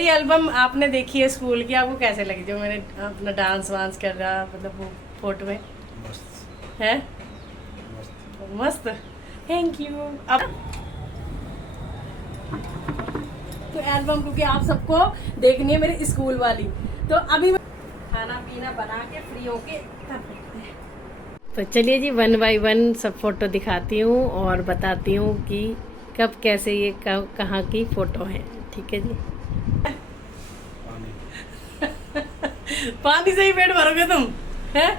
मेरी एल्बम आपने देखी है स्कूल की, आपको कैसे लगी जो मैंने अपना डांस वांस कर रहा मतलब वो फोटो में? मस्त है मस्त। मस्त, थैंक यू। अब तो एल्बम क्योंकि आप सबको देखनी है मेरी स्कूल वाली, तो अभी मैं खाना पीना बना के फ्री होके तब देखते हैं। तो चलिए जी, 1 बाय 1 सब फोटो दिखाती हूँ और बताती हूँ कि कब कैसे ये कहाँ की फोटो है। ठीक है जी। पानी पानी से ही पेट भरोगे तुम, हैं?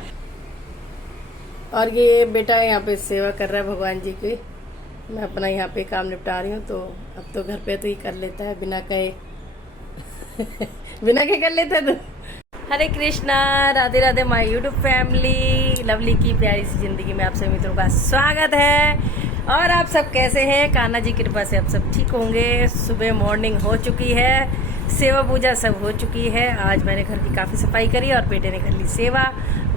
और ये बेटा यहाँ पे सेवा कर रहा है भगवान जी की, मैं अपना यहाँ पे काम निपटा रही हूँ। तो अब तो घर पे तो ही कर लेता है बिना कहे बिना कहे कर लेता है तो। Hare Krishna, Radhe Radhe my YouTube family, lovely की प्यारी सी जिंदगी में आप सभी मित्रों का स्वागत है। और आप सब कैसे हैं? कान्हा जी की कृपा से आप सब ठीक होंगे। सुबह मॉर्निंग हो चुकी है, सेवा पूजा सब हो चुकी है। आज मैंने घर की काफ़ी सफाई करी और बेटे ने कर ली सेवा।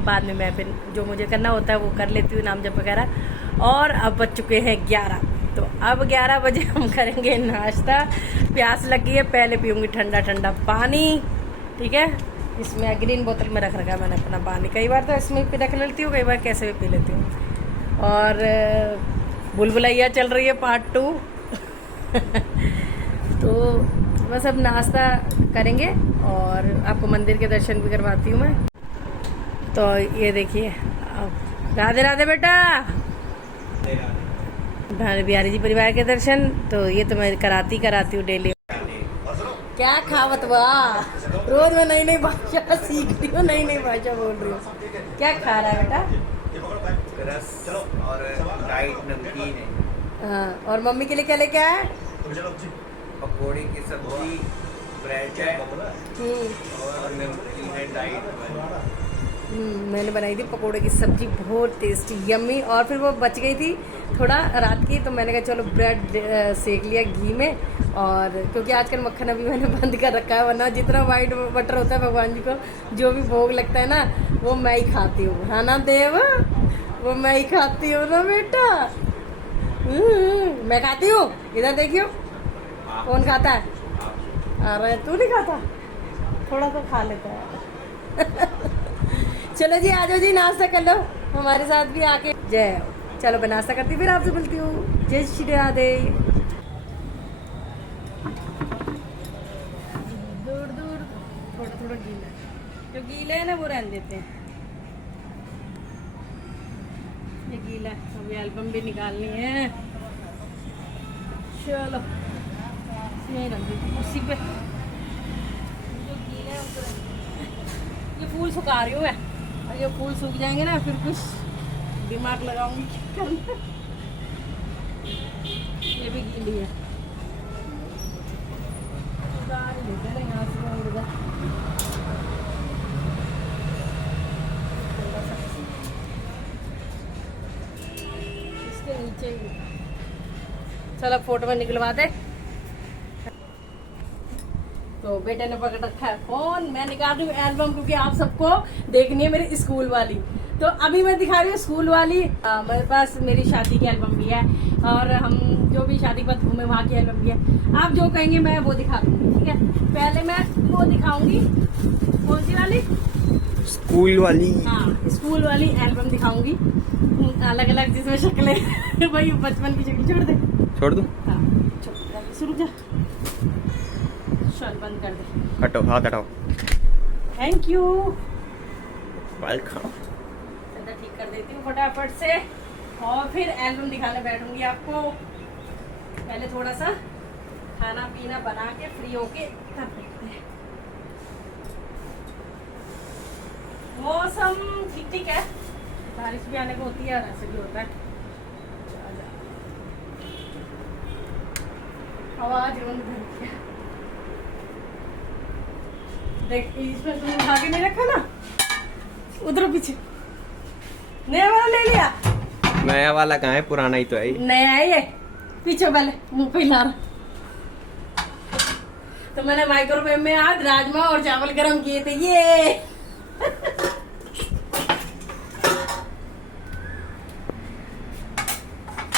बाद में मैं फिर जो मुझे करना होता है वो कर लेती हूँ, नाम जप वगैरह। और अब बज चुके हैं 11, तो अब 11 बजे हम करेंगे नाश्ता। प्यास लगी है, पहले पीऊँगी ठंडा ठंडा पानी। ठीक है, इसमें ग्रीन बोतल में रख रखा है मैंने अपना पानी। कई बार तो इसमें भी रख लेती हूँ, कई बार कैसे भी पी लेती हूँ। और बुलबुलैया चल रही है पार्ट 2 तो बस अब नाश्ता करेंगे और आपको मंदिर के दर्शन भी करवाती हूँ मैं। तो ये देखिए, राधे राधे बेटा, बिहारी जी परिवार के दर्शन तो ये तो मैं कराती हूँ डेली। क्या खावत वाह, रोज मैं नई नई भाषा सीख रही हूँ, नई नई भाषा बोल रही हूँ। क्या खा रहा है बेटा? रस और डाइट नमकीन है। हाँ, और मम्मी के लिए क्या लेके आया? पकौड़े की सब्जी, ब्रेड है और नमकीन है डाइट। मैंने बनाई थी पकोड़े की सब्जी, बहुत टेस्टी यम्मी। और फिर वो बच गई थी थोड़ा रात की, तो मैंने कहा चलो ब्रेड सेक लिया घी में। और क्योंकि आजकल मक्खन अभी मैंने बंद कर रखा है, वरना जितना वाइट बटर होता है भगवान जी को जो भी भोग लगता है ना, वो मैं ही खाती हूँ। है ना देव, वो मैं ही खाती हूँ ना बेटा। मैं खाती हूँ। इधर देखियो, कौन खाता है? अरे तू नहीं खाता, थोड़ा तो खा लेता है चलो जी, आ जाओ जी, नाश्ता कर लो हमारे साथ भी आके। जय हो। चलो मैं नाश्ता करती फिर आपसे मिलती हूँ। जय श्री राधे। दूर दूर थोड़ा थोड़ा गीला, जो गीला है ना वो रहने देते हैं। ये गीला है, अभी एल्बम भी निकालनी है। चलो इसमें रख देती उसी पे, जो गीला है उसको रख देती। ये फूल सुखा रही हूँ मैं, और ये फूल सूख जाएंगे ना फिर कुछ दिमाग लगाऊंगी क्या करना। ये भी गीली है, उतार ही लेते हैं यहाँ से और उधर। इसके नीचे ही चलो फोटो में निकलवा दे। तो बेटे ने पकड़ रखा है फोन, मैं निकाल रही हूँ एल्बम क्योंकि आप सबको देखनी है मेरी स्कूल वाली। तो अभी मैं दिखा रही हूँ स्कूल वाली। मेरे पास मेरी शादी की एल्बम भी है, और हम जो भी शादी पर घूमे वहाँ की एल्बम भी है। आप जो कहेंगे मैं वो दिखा दूंगी। ठीक है, पहले मैं वो दिखाऊंगी, कौन सी वाली? स्कूल वाली। हाँ, स्कूल वाली एल्बम दिखाऊंगी, अलग अलग जिसमें शक्लें वही बचपन की शक्ल। छोड़ दे, छोड़ दूं? हाँ शुरू जा, चल बंद कर दे। हटो, हाथ हटाओ। Thank you. वेलकम। ठीक कर देती हूँ फटाफट से, और फिर एल्बम दिखाने बैठूंगी आपको। पहले थोड़ा सा खाना पीना बना के फ्री होके तब देखते हैं। मौसम ठीक ठीक है, बारिश भी आने को होती है और ऐसे भी होता है। आवाज देख, इसमें तुम उठा के नहीं रखा ना, उधर पीछे नया वाला ले लिया। नया वाला कहाँ है, पुराना ही तो है। नया है ये, पीछे पहले मुंह पे ला रहा। तो मैंने माइक्रोवेव में आज राजमा और चावल गरम किए थे ये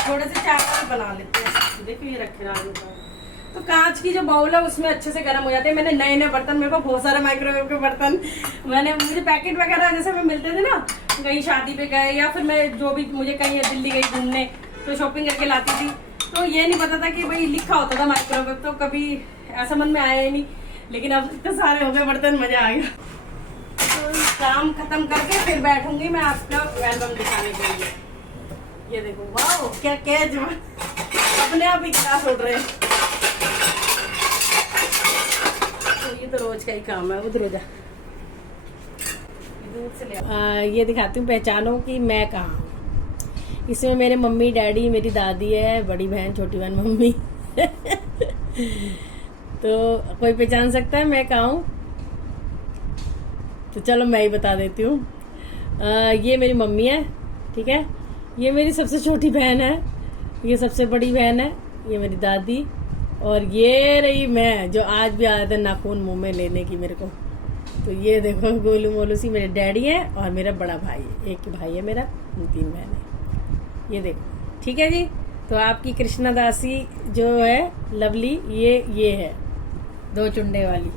थोड़े से चावल बना लेते हैं। देखिए ये रखे राजमा। तो कांच की जो बाउल है उसमें अच्छे से गर्म हो जाते हैं। मैंने नए नए बर्तन, मेरे को बहुत सारे माइक्रोवेव के बर्तन मुझे पैकेट वगैरह जैसे में मिलते थे ना, कहीं शादी पे गए या फिर मैं जो भी मुझे कहीं दिल्ली गई घूमने तो शॉपिंग करके लाती थी, तो ये नहीं पता था कि भाई लिखा होता था माइक्रोवेव, तो कभी ऐसा मन में आया ही नहीं। लेकिन अब इतने सारे हो गए बर्तन, मजा आ गया। तो काम खत्म करके फिर बैठूंगी मैं आपका एल्बम दिखाने के लिए। ये देखो, वाह क्या कैच, अपने आप ही गिलास उड़ रहे हैं। तो ये तो रोज का ही काम है। उधर जा, दूर से ले ये दिखाती हूँ, पहचानो कि मैं कहाँ हूँ। इसमें मेरे मम्मी डैडी, मेरी दादी है, बड़ी बहन, छोटी बहन, मम्मी तो कोई पहचान सकता है मैं कहाँ हूँ? तो चलो मैं ही बता देती हूँ। ये मेरी मम्मी है, ठीक है। ये मेरी सबसे छोटी बहन है, ये सबसे बड़ी बहन है, ये मेरी दादी, और ये रही मैं जो आज भी आया था नाखून मुंह में लेने की मेरे को। तो ये देखो गोलू मोलू सी मेरे डैडी है और मेरा बड़ा भाई है, एक भाई है मेरा, 3 बहन है। ये देखो, ठीक है जी। तो आपकी कृष्णा दासी जो है लवली, ये है 2 चुंडे वाली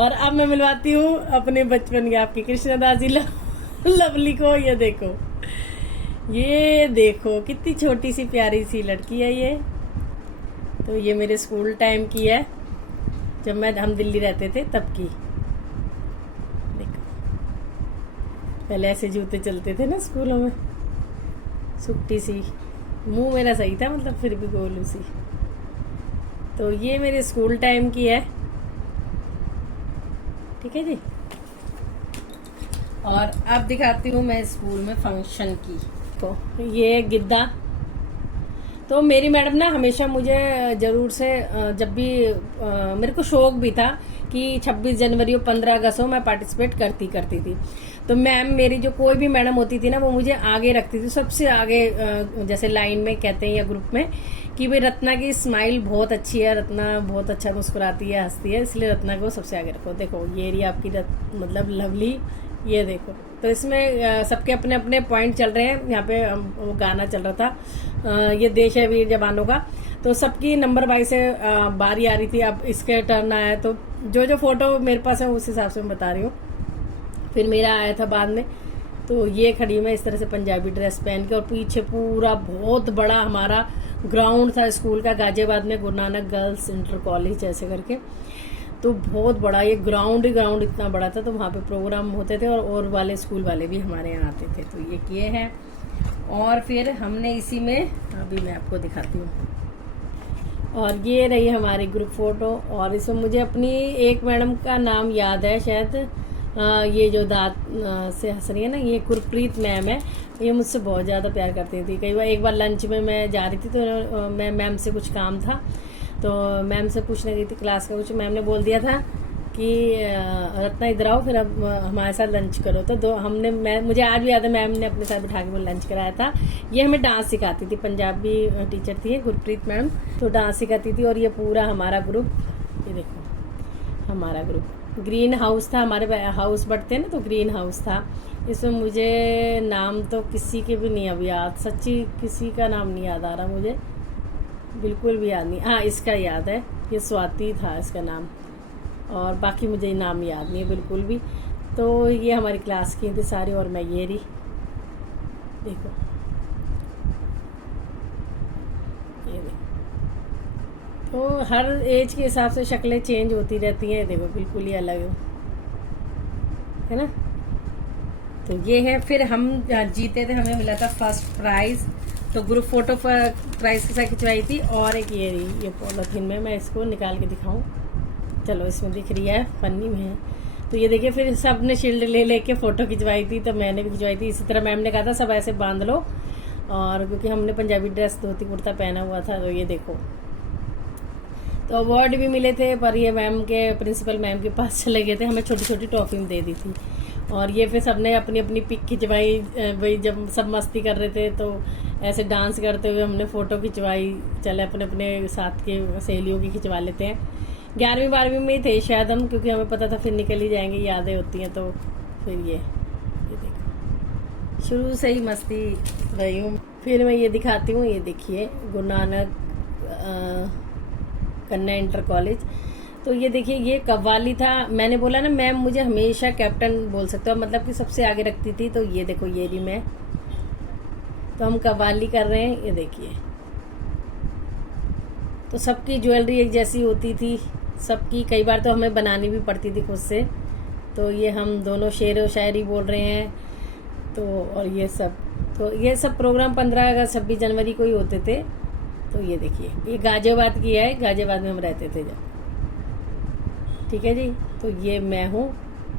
और अब मैं मिलवाती हूँ अपने बचपन की आपकी कृष्णा दासी लवली को। ये देखो कितनी छोटी सी प्यारी सी लड़की है ये। तो ये मेरे स्कूल टाइम की है, जब हम दिल्ली रहते थे तब की। देखो पहले ऐसे जूते चलते थे ना स्कूलों में, सुट्टी सी, मुंह मेरा सही था मतलब, फिर भी गोलू सी। तो ये मेरे स्कूल टाइम की है, ठीक है जी। और अब दिखाती हूँ मैं स्कूल में फंक्शन की। तो ये गिद्दा, तो मेरी मैडम ना हमेशा मुझे जरूर से जब भी मेरे को शौक भी था कि 26 जनवरी और 15 अगस्त हो मैं पार्टिसिपेट करती थी। तो मैम मेरी जो कोई भी मैडम होती थी ना, वो मुझे आगे रखती थी, सबसे आगे, जैसे लाइन में कहते हैं या ग्रुप में कि भाई रत्ना की स्माइल बहुत अच्छी है, रत्ना बहुत अच्छा मुस्कुराती है, हंसती है, इसलिए रत्ना को सबसे आगे रखो। देखो ये रही आपकी मतलब लवली, ये देखो। तो इसमें सबके अपने अपने पॉइंट चल रहे हैं। यहाँ पे वो गाना चल रहा था, ये देश है वीर जवानों का। तो सबकी नंबर वाइज से बारी आ रही थी, अब इसके टर्न आया, तो जो फोटो मेरे पास है उस हिसाब से मैं बता रही हूँ। फिर मेरा आया था बाद में। तो ये खड़ी मैं इस तरह से पंजाबी ड्रेस पहन के, और पीछे पूरा बहुत बड़ा हमारा ग्राउंड था स्कूल का, गाजियाबाद में Guru Nanak girls inter college ऐसे करके। तो बहुत बड़ा ये ग्राउंड इतना बड़ा था, तो वहाँ पे प्रोग्राम होते थे और वाले स्कूल वाले भी हमारे यहाँ आते थे। तो ये किए हैं, और फिर हमने इसी में, अभी मैं आपको दिखाती हूँ, और ये रही हमारी ग्रुप फोटो। और इसमें मुझे अपनी एक मैडम का नाम याद है शायद, ये जो दांत से हंस रही है ना, ये गुरप्रीत मैम है। ये मुझसे बहुत ज़्यादा प्यार करती थी। कई बार, एक बार लंच में मैं जा रही थी, तो मैं मैम से कुछ काम था, तो मैम से पूछने गई थी क्लास का कुछ, मैम ने बोल दिया था कि रत्ना इधर आओ, फिर अब हमारे साथ लंच करो। तो मुझे आज भी याद है, मैम ने अपने साथ बिठा के लंच कराया था। ये हमें डांस सिखाती थी, पंजाबी टीचर थी गुरप्रीत मैम, तो डांस सिखाती थी। और ये पूरा हमारा ग्रुप, ये देखो हमारा ग्रुप, ग्रीन हाउस था, हमारे हाउस बढ़ते हैं ना, तो ग्रीन हाउस था। इसमें मुझे नाम तो किसी के भी नहीं अब याद, सच्ची किसी का नाम नहीं याद आ रहा मुझे, बिल्कुल भी याद नहीं। हाँ इसका याद है, ये स्वाति था इसका नाम, और बाकी मुझे नाम याद नहीं है बिल्कुल भी। तो ये हमारी क्लास की थी सारी, और मैं ये रही, देखो ये देखो। तो हर एज के हिसाब से शक्लें चेंज होती रहती हैं, देखो बिल्कुल ही अलग है ना। तो ये है, फिर हम जीते थे, हमें मिला था फर्स्ट प्राइज। तो ग्रुप फोटो प्राइज के साथ खिंचवाई थी। और एक ये पॉलिथीन में, मैं इसको निकाल के दिखाऊं, चलो इसमें दिख रही है, पन्नी में है। तो ये देखिए, फिर सब ने शील्ड ले लेके फोटो खिंचवाई थी, तो मैंने भी खिंचवाई थी। इसी तरह मैम ने कहा था सब ऐसे बांध लो, और क्योंकि हमने पंजाबी ड्रेस धोती कुर्ता पहना हुआ था। तो ये देखो, तो अवार्ड भी मिले थे, पर ये मैम के, प्रिंसिपल मैम के पास चले गए थे, हमें छोटी छोटी ट्रॉफी में दे दी थी। और ये फिर सबने अपनी अपनी पिक खिंचवाई, भाई जब सब मस्ती कर रहे थे तो ऐसे डांस करते हुए हमने फ़ोटो खिंचवाई। चले अपने अपने साथ के सहेलियों की खिंचवा लेते हैं। 11वीं 12वीं में ही थे शायद हम, क्योंकि हमें पता था फिर निकल ही जाएंगे, यादें होती हैं। तो फिर ये देखो, शुरू से ही मस्ती रही हूँ। फिर मैं ये दिखाती हूँ, ये देखिए गुरु नानक कन्या इंटर कॉलेज। तो ये देखिए ये कव्वाली था। मैंने बोला ना मैम मुझे हमेशा कैप्टन बोल सकते हो, मतलब कि सबसे आगे रखती थी। तो ये देखो ये रही मैं, तो हम कव्वाली कर रहे हैं, ये देखिए। तो सबकी ज्वेलरी एक जैसी होती थी सबकी, कई बार तो हमें बनानी भी पड़ती थी खुद से। तो ये हम दोनों शेर व शायरी बोल रहे हैं। तो और ये सब प्रोग्राम 15 अगस्त 26 जनवरी को ही होते थे। तो ये देखिए ये गाजियाबाद की है, गाजियाबाद में हम रहते थे जब, ठीक है जी। तो ये मैं हूँ,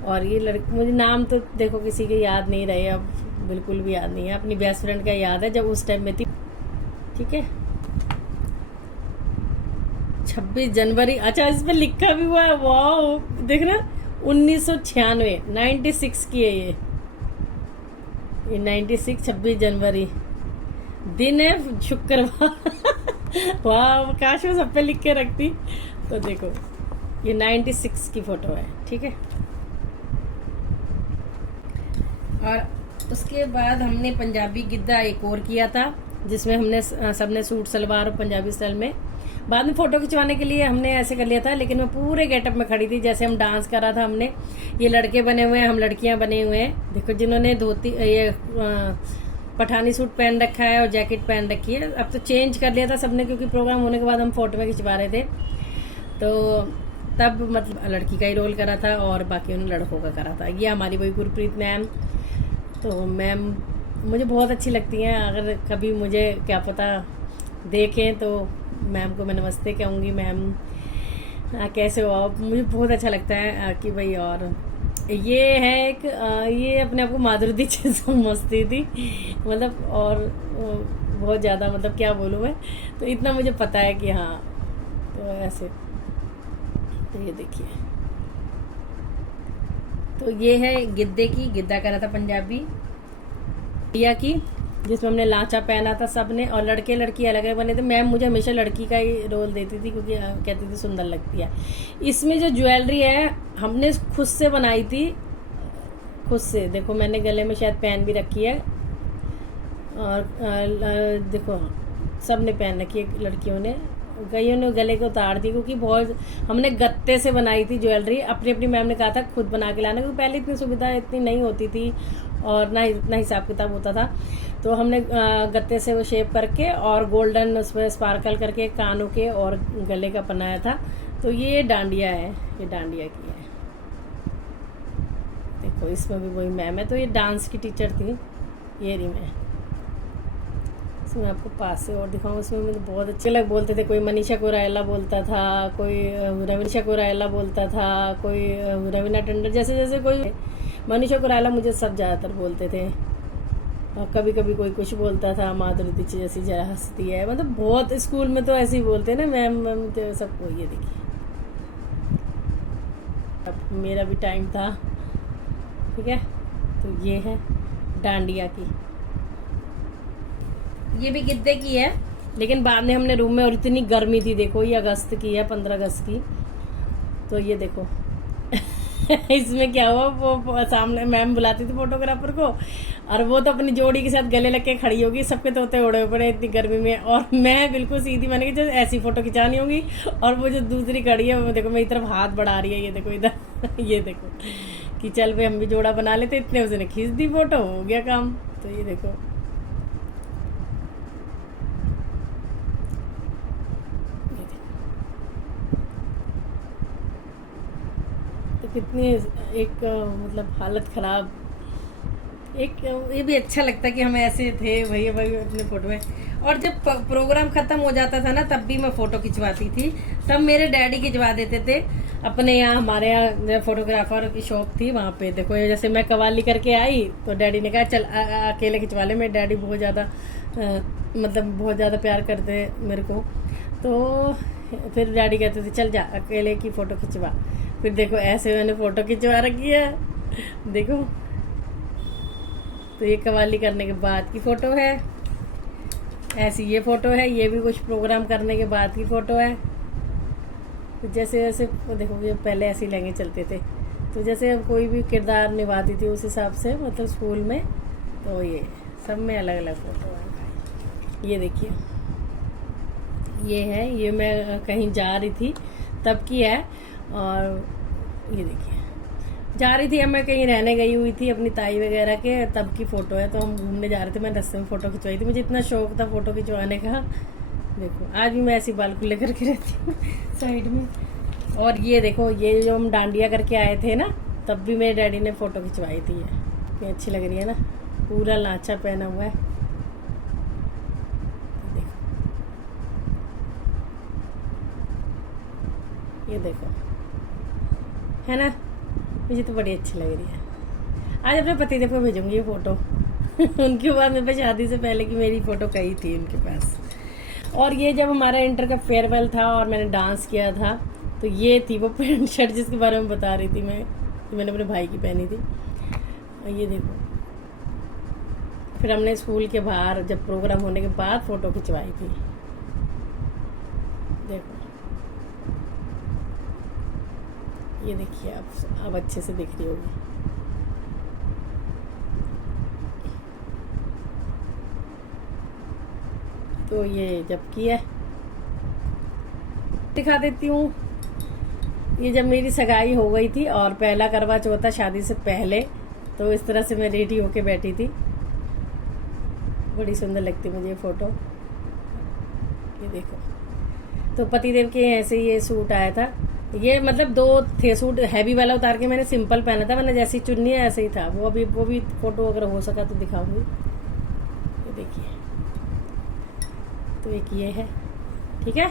और ये लड़की, मुझे नाम तो देखो किसी के याद नहीं रहे अब, बिल्कुल भी याद नहीं है। अपनी बेस्ट फ्रेंड का याद है जब उस टाइम में थी, ठीक है। 26 जनवरी, अच्छा इस पे लिखा भी हुआ है, वाह देख रहे 1996 96 की है ये 96 26 जनवरी दिन है, शुक्रवार। वाह काश मैं सब पे लिख के रखती। तो देखो ये 96 की फोटो है, ठीक है। और उसके बाद हमने पंजाबी गिद्दा एक और किया था, जिसमें हमने सबने सूट सलवार और पंजाबी स्टाइल में। बाद में फोटो खिंचवाने के लिए हमने ऐसे कर लिया था, लेकिन मैं पूरे गेटअप में खड़ी थी जैसे हम डांस कर रहा था हमने। ये लड़के बने हुए हैं, हम लड़कियां बने हुए हैं। देखो जिन्होंने धोती ये पठानी सूट पहन रखा है और जैकेट पहन रखी है। अब तो चेंज कर लिया था सबने, क्योंकि प्रोग्राम होने के बाद हम फोटो में खिंचवा रहे थे। तो तब मतलब लड़की का ही रोल करा था और बाकी उन्होंने लड़कों का करा था। ये हमारी वही गुरप्रीत मैम। तो मैम मुझे बहुत अच्छी लगती हैं, अगर कभी मुझे क्या पता देखें तो मैम को मैं नमस्ते कहूँगी। मैम कैसे हो आप, मुझे बहुत अच्छा लगता है कि भाई। और ये है एक ये अपने आप को माधुरी दीक्षित समझती थी, मतलब और बहुत ज़्यादा, मतलब क्या बोलूँ मैं। तो इतना मुझे पता है कि हाँ, तो ऐसे। तो ये देखिए, तो ये है गिद्दे की, गिद्दा करा था पंजाबी दिया की, जिसमें हमने लांचा पहना था सबने, और लड़के लड़की अलग अलग बने थे। मैम मुझे हमेशा लड़की का ही रोल देती थी, क्योंकि कहती थी सुंदर लगती है। इसमें जो ज्वेलरी है हमने खुद से बनाई थी, खुद से। देखो मैंने गले में शायद पहन भी रखी है, और देखो सबने पहन रखी है, लड़कियों ने। कईयों ने गले को उतार दी, क्योंकि बहुत हमने गत्ते से बनाई थी ज्वेलरी। अपनी अपनी मैम ने कहा था खुद बना के लाना, क्योंकि पहले इतनी सुविधा इतनी नहीं होती थी और ना इतना हिसाब किताब होता था। तो हमने गत्ते से वो शेप करके और गोल्डन उसमें स्पार्कल करके कानों के और गले का बनाया था। तो ये डांडिया है, ये डांडिया की है। देखो इसमें भी वही मैम है। तो ये डांस की टीचर थी, ये रही मैं। इसमें आपको पास से और दिखाऊँ, इसमें मुझे बहुत अच्छे लग बोलते थे। कोई मनीषा कोइराला बोलता था, कोई रवीना कोइराला बोलता था, कोई रवीना टंडन, जैसे जैसे कोई। मनीषा कोइराला मुझे सब ज़्यादातर बोलते थे, और कभी कभी कोई कुछ बोलता था। माधुरी दीक्षित जैसी जरा हंसती है, मतलब बहुत स्कूल में तो ऐसे ही बोलते ना मैम मैम, तो सबको। ये देखिए अब मेरा भी टाइम था, ठीक है। तो ये है डांडिया की, ये भी गिद्दे की है, लेकिन बाद में हमने रूम में, और इतनी गर्मी थी। देखो ये अगस्त की है, 15 अगस्त की। तो ये देखो इसमें क्या हुआ, वो सामने मैम बुलाती थी फोटोग्राफर को, और वो तो अपनी जोड़ी के साथ गले लग के खड़ी होगी, सबके तोते उड़े पड़े इतनी गर्मी में, और मैं बिल्कुल सीधी, मैंने कहा जैसे ऐसी फोटो खिंचानी होगी। और वो जो दूसरी खड़ी है वो देखो मेरी तरफ हाथ बढ़ा रही है, ये देखो इधर ये देखो कि चल भाई हम भी जोड़ा बना लेते। इतने उसने खींच दी फोटो, हो गया काम। तो ये देखो कितनी एक मतलब हालत खराब। एक ये भी अच्छा लगता कि हम ऐसे थे भैया भाई अपने फोटो में। और जब प्रोग्राम खत्म हो जाता था ना, तब भी मैं फोटो खिंचवाती थी। तब मेरे डैडी खिंचवा देते थे अपने यहाँ। हमारे यहाँ फोटोग्राफर की शॉप थी, वहाँ पे देखो जैसे मैं कवाली करके आई तो डैडी ने कहा चल अकेले खिंचवा ले। मेरे डैडी बहुत ज़्यादा मतलब बहुत ज़्यादा प्यार करते मेरे को। तो फिर डैडी कहते थे चल जा अकेले की फ़ोटो खिंचवा। फिर देखो ऐसे मैंने फ़ोटो खिंचवा रखी है, देखो। तो ये कवाली करने के बाद की फ़ोटो है, ऐसी ये फ़ोटो है। ये भी कुछ प्रोग्राम करने के बाद की फ़ोटो है। तो जैसे जैसे देखो ये पहले ऐसे ही लहंगे चलते थे, तो जैसे कोई भी किरदार निभाती थी उस हिसाब से, मतलब स्कूल में। तो ये सब में अलग अलग फ़ोटो है। ये देखिए ये है, ये मैं कहीं जा रही थी तब की है। और ये देखिए, जा रही थी अब मैं कहीं रहने गई हुई थी अपनी ताई वगैरह के, तब की फ़ोटो है। तो हम घूमने जा रहे थे, मैं रास्ते में फ़ोटो खिंचवाई थी, मुझे इतना शौक था फ़ोटो खिंचवाने का। देखो आज भी मैं ऐसी बाल को लेकर के रहती हूँ साइड में। और ये देखो, ये जो हम डांडिया करके आए थे ना, तब भी मेरे डैडी ने फ़ोटो खिंचवाई थी। ये अच्छी लग रही है ना, पूरा लांचा पहना हुआ है। ये देखो, है ना, मुझे तो बड़ी अच्छी लग रही है। आज अपने पतिदेव को भेजूंगी ये फ़ोटो उनके बाद मेरे पास शादी से पहले की मेरी फ़ोटो कहीं थी उनके पास। और ये जब हमारा इंटर का फेयरवेल था और मैंने डांस किया था, तो ये थी वो पैंट शर्ट जिसके बारे में बता रही थी मैं, तो मैंने अपने भाई की पहनी थी। और ये देखो, फिर हमने स्कूल के बाहर जब प्रोग्राम होने के बाद फ़ोटो खिंचवाई थी। देखो, ये देखिए, आप अच्छे से दिख रही होगी। तो ये जब की है, दिखा देती हूँ। ये जब मेरी सगाई हो गई थी और पहला करवा चौथ था शादी से पहले, तो इस तरह से मैं रेडी होके बैठी थी। बड़ी सुंदर लगती मुझे ये फ़ोटो। ये देखो, तो पतिदेव के ऐसे ये सूट आया था। ये मतलब 2 थे सूट, हैवी वाला उतार के मैंने सिंपल पहना था, मैंने जैसी चुन्नी है ऐसे ही था। वो भी फ़ोटो अगर हो सका तो दिखाऊंगी। ये देखिए, तो एक ये है, ठीक है।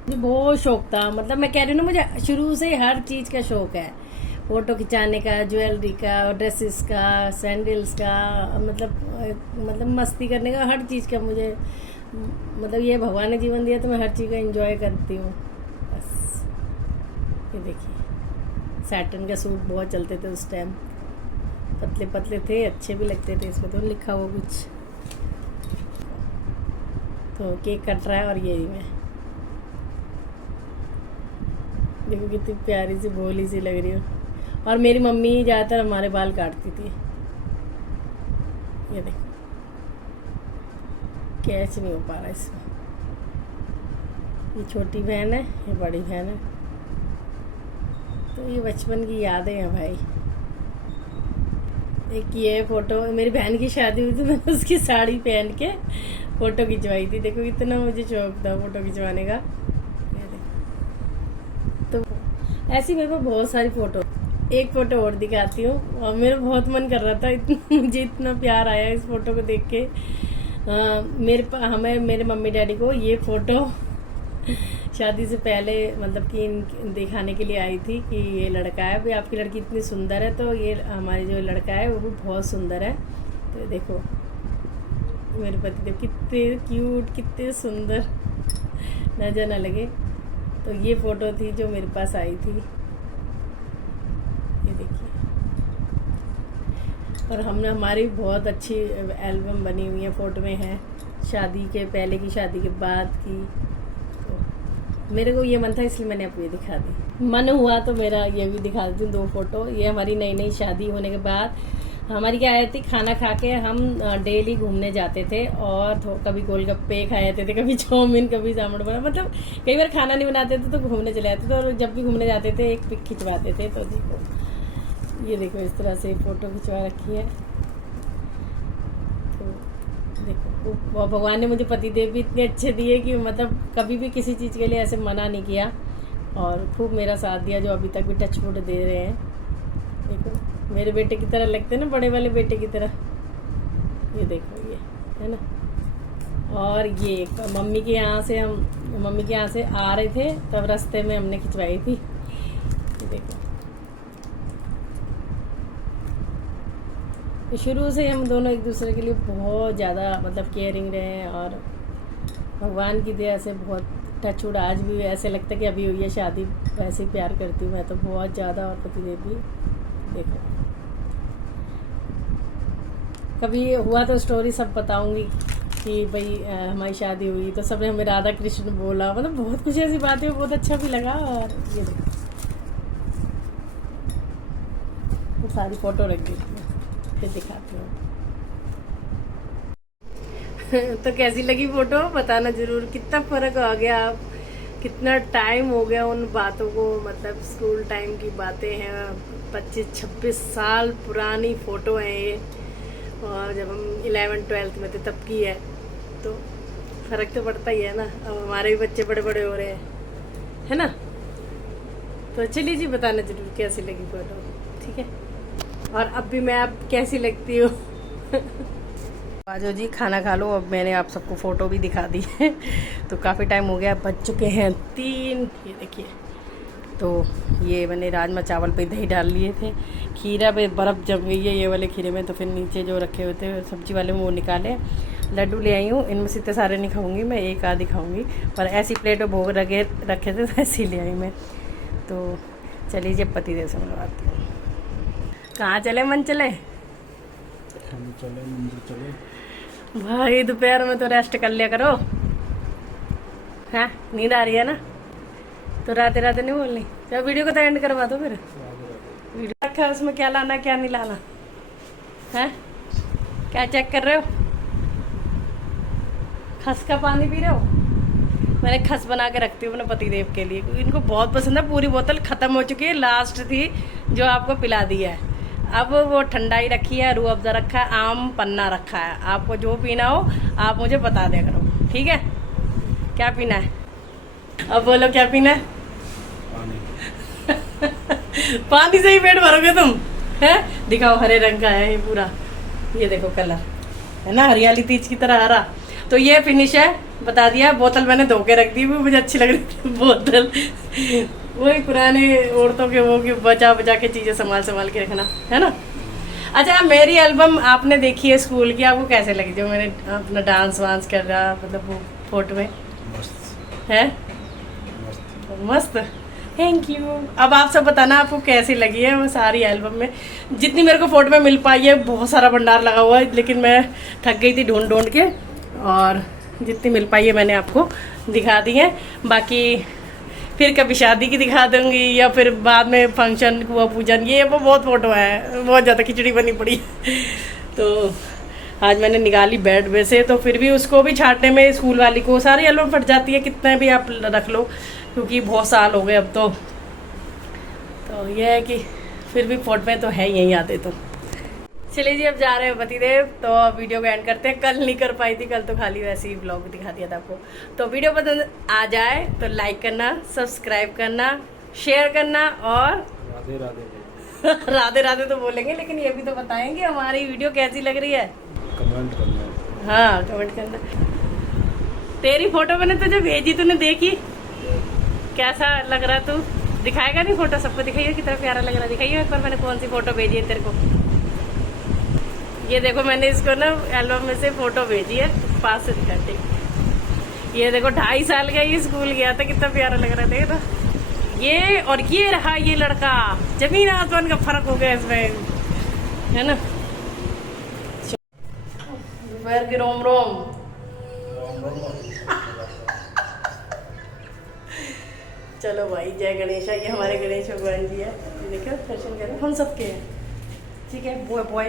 मुझे बहुत शौक था, मतलब मैं कह रही हूँ ना, मुझे शुरू से हर चीज़ का शौक है, फ़ोटो खिंचाने का, ज्वेलरी का, ड्रेसेस का, सैंडल्स का, मतलब मस्ती करने का, हर चीज़ का मुझे, मतलब ये भगवान ने जीवन दिया तो मैं हर चीज़ का एंजॉय करती हूँ बस। ये देखिए, सैटन का सूट बहुत चलते थे उस टाइम, पतले पतले थे, अच्छे भी लगते थे। इसमें तो लिखा हुआ कुछ। तो केक कट रहा है और ये मैं देखो कितनी प्यारी सी भोली सी लग रही हूँ। और मेरी मम्मी ज़्यादातर हमारे बाल काटती थी। ये देखो, कैच नहीं हो पा रहा इसमें। ये छोटी बहन है, ये बड़ी बहन है। तो ये बचपन की यादें हैं भाई। एक ये फ़ोटो मेरी बहन की शादी हुई थी, मैंने उसकी साड़ी पहन के फ़ोटो खिंचवाई थी। देखो इतना मुझे शौक था फ़ोटो खिंचवाने का। तो ऐसी मेरे पास बहुत सारी फ़ोटो, एक फ़ोटो और दिखाती हूँ। और मेरा बहुत मन कर रहा था, मुझे इतना प्यार आया इस फ़ोटो को देख के। मेरे मम्मी डैडी को ये फ़ोटो शादी से पहले मतलब कि दिखाने के लिए आई थी कि ये लड़का है भाई, आपकी लड़की इतनी सुंदर है, तो ये हमारी जो लड़का है वो भी बहुत सुंदर है। तो देखो मेरे पति कितने क्यूट, कितने सुंदर, नजर ना लगे। तो ये फ़ोटो थी जो मेरे पास आई थी। ये देखिए, और हमने हमारी बहुत अच्छी एल्बम बनी हुई है, फ़ोटो में है शादी के पहले की, शादी के बाद की। तो मेरे को ये मन था इसलिए मैंने आपको ये दिखा दी। मन हुआ तो मेरा ये भी दिखा देती हूँ 2 फ़ोटो। ये हमारी नई नई शादी होने के बाद हमारी क्या आई थी, खाना खा के हम डेली घूमने जाते थे और कभी गोलगप्पे खाए जाते थे, कभी चाउमीन, कभी सामड़ बना, मतलब कई बार खाना नहीं बनाते थे तो घूमने चले जाते थे। और जब भी घूमने जाते थे एक पिक खिंचवाते थे। तो देखो, ये देखो इस तरह से फ़ोटो खिंचवा रखी है। तो देखो, भगवान ने मुझे पतिदेव भी इतने अच्छे दिए कि मतलब कभी भी किसी चीज़ के लिए ऐसे मना नहीं किया और खूब मेरा साथ दिया, जो अभी तक भी टच वुड दे रहे हैं। देखो मेरे बेटे की तरह लगते हैं ना, बड़े वाले बेटे की तरह। ये देखो, ये है ना। और ये मम्मी के यहाँ से आ रहे थे तब रास्ते में हमने खिंचवाई थी। ये देखो, तो शुरू से हम दोनों एक दूसरे के लिए बहुत ज़्यादा मतलब केयरिंग रहे हैं और भगवान की दया से बहुत टचवुड आज भी ऐसे लगता है कि अभी हुई है शादी, वैसे ही प्यार करती हूँ मैं तो बहुत ज़्यादा। और पतिदेव भी देखो, कभी हुआ तो स्टोरी सब बताऊंगी कि भाई हमारी शादी हुई तो सबने हमें राधा कृष्ण बोला, मतलब बहुत कुछ ऐसी बातें, बहुत अच्छा भी लगा। और ये देखो, सारी फ़ोटो रख दी, फिर दिखाती हूँ। तो कैसी लगी फोटो बताना जरूर। कितना फर्क आ गया, कितना टाइम हो गया उन बातों को, मतलब स्कूल टाइम की बातें हैं, 25-26 साल पुरानी फ़ोटो हैं ये। और जब हम 11th-12th में थे तब की है, तो फ़र्क तो पड़ता ही है ना। अब हमारे भी बच्चे बड़े बड़े हो रहे हैं, है ना। तो चलिए जी, बताना जरूर कैसी लगी फ़ोटो, ठीक है। और अब भी मैं आप कैसी लगती हूँ। आजो जी, खाना खा लो। अब मैंने आप सबको फ़ोटो भी दिखा दी है। तो काफ़ी टाइम हो गया, बज चुके हैं 3। ये देखिए, तो ये मैंने राजमा चावल पे दही डाल लिए थे, खीरा पे बर्फ़ जम गई है ये वाले खीरे में, तो फिर नीचे जो रखे हुए थे सब्जी वाले में वो निकाले। लड्डू ले आई हूँ, इनमें से इतने सारे नहीं खाऊंगी मैं, एक आधी खाऊंगी, पर ऐसी प्लेट में भोग रखे थे तो ऐसी ले आई मैं। तो चलिए जब पति देव से मिलवाती हूँ। कहाँ चले, मन चले भाई, दोपहर में तो रेस्ट कर लिया करो। हाँ, नींद आ रही है ना, तो राते राते नहीं बोलनी। तो वीडियो को तो एंड करवा दो फिर। वीडियो रखा है, उसमें क्या लाना क्या नहीं लाना है, क्या चेक कर रहे हो? खस का पानी पी रहे हो? मैंने खस बना के रखती हूँ अपने पतिदेव के लिए, क्योंकि इनको बहुत पसंद है। पूरी बोतल ख़त्म हो चुकी है, लास्ट थी जो आपको पिला दी है। अब वो ठंडाई रखी है, रूह अफ़ज़ा रखा है, आम पन्ना रखा है। आपको जो पीना हो आप मुझे बता दिया करो, ठीक है। क्या पीना है अब बोलो, क्या पीना है? पानी से ही पेट भरोगे तुम, है? दिखाओ, हरे रंग का है ये पूरा, ये देखो कलर है ना, हरियाली तीज की तरह हरा। तो ये फिनिश है, बता दिया। बोतल मैंने धो के रख दी, वो मुझे अच्छी लग रही थी बोतल। वही पुराने औरतों के वो कि बचा बचा के चीज़ें संभाल के रखना, है ना। अच्छा, मेरी एल्बम आपने देखी है स्कूल की, आपको कैसे लगी? जो मैंने अपना डांस वांस कर रहा, मतलब वो फोटो में है मस्त। Thank you. अब आप सब बताना आपको कैसी लगी है वो सारी एल्बम में, जितनी मेरे को फोटो में मिल पाई है। बहुत सारा भंडार लगा हुआ है, लेकिन मैं थक गई थी ढूंढ के, और जितनी मिल पाई है मैंने आपको दिखा दी है। बाकी फिर कभी शादी की दिखा दूंगी, या फिर बाद में फंक्शन हुआ, पूजन, ये वो बहुत फ़ोटो है, बहुत ज़्यादा खिचड़ी बनी पड़ी। तो आज मैंने निकाली बेड में से, तो फिर भी उसको भी छाटने में स्कूल वाली को सारी एल्बम फट जाती है, कितने भी आप रख लो, क्योंकि बहुत साल हो गए अब तो ये है कि फिर भी फोटो में तो है यहीं आते। तो चलिए जी, अब जा रहे हैं पतिदेव, तो वीडियो को एंड करते हैं। कल नहीं कर पाई थी, कल तो खाली वैसे ही ब्लॉग दिखा दिया था आपको। तो वीडियो पसंद आ जाए तो लाइक करना, सब्सक्राइब करना, शेयर करना, और राधे राधे राधे राधे तो बोलेंगे, लेकिन ये भी तो बताएंगे हमारी वीडियो कैसी लग रही है। कमेंट करना। हाँ, कमेंट करना। तेरी फोटो मैंने तुझे भेजी, तूने देखी? कैसा लग रहा तू? दिखाएगा नहीं फोटो? सबको दिखाइए कितना प्यारा लग रहा है। दिखाइए एक बार मैंने कौन सी फोटो भेजी है तेरे को। ये देखो, मैंने इसको ना एल्बम में से फोटो भेजी है, पास से दिखाते। ये देखो, 2.5 साल का ये स्कूल गया था, कितना प्यारा लग रहा है, देखो तो। ये और ये रहा ये लड़का, जमीन आसमान का फर्क हो गया इसमें, है ना। दोपहर के रोम रोम। चलो भाई, जय गणेशा। ये हमारे गणेश भगवान जी है, देखो दर्शन करो, हम सबके हैं, ठीक है। Boy boy.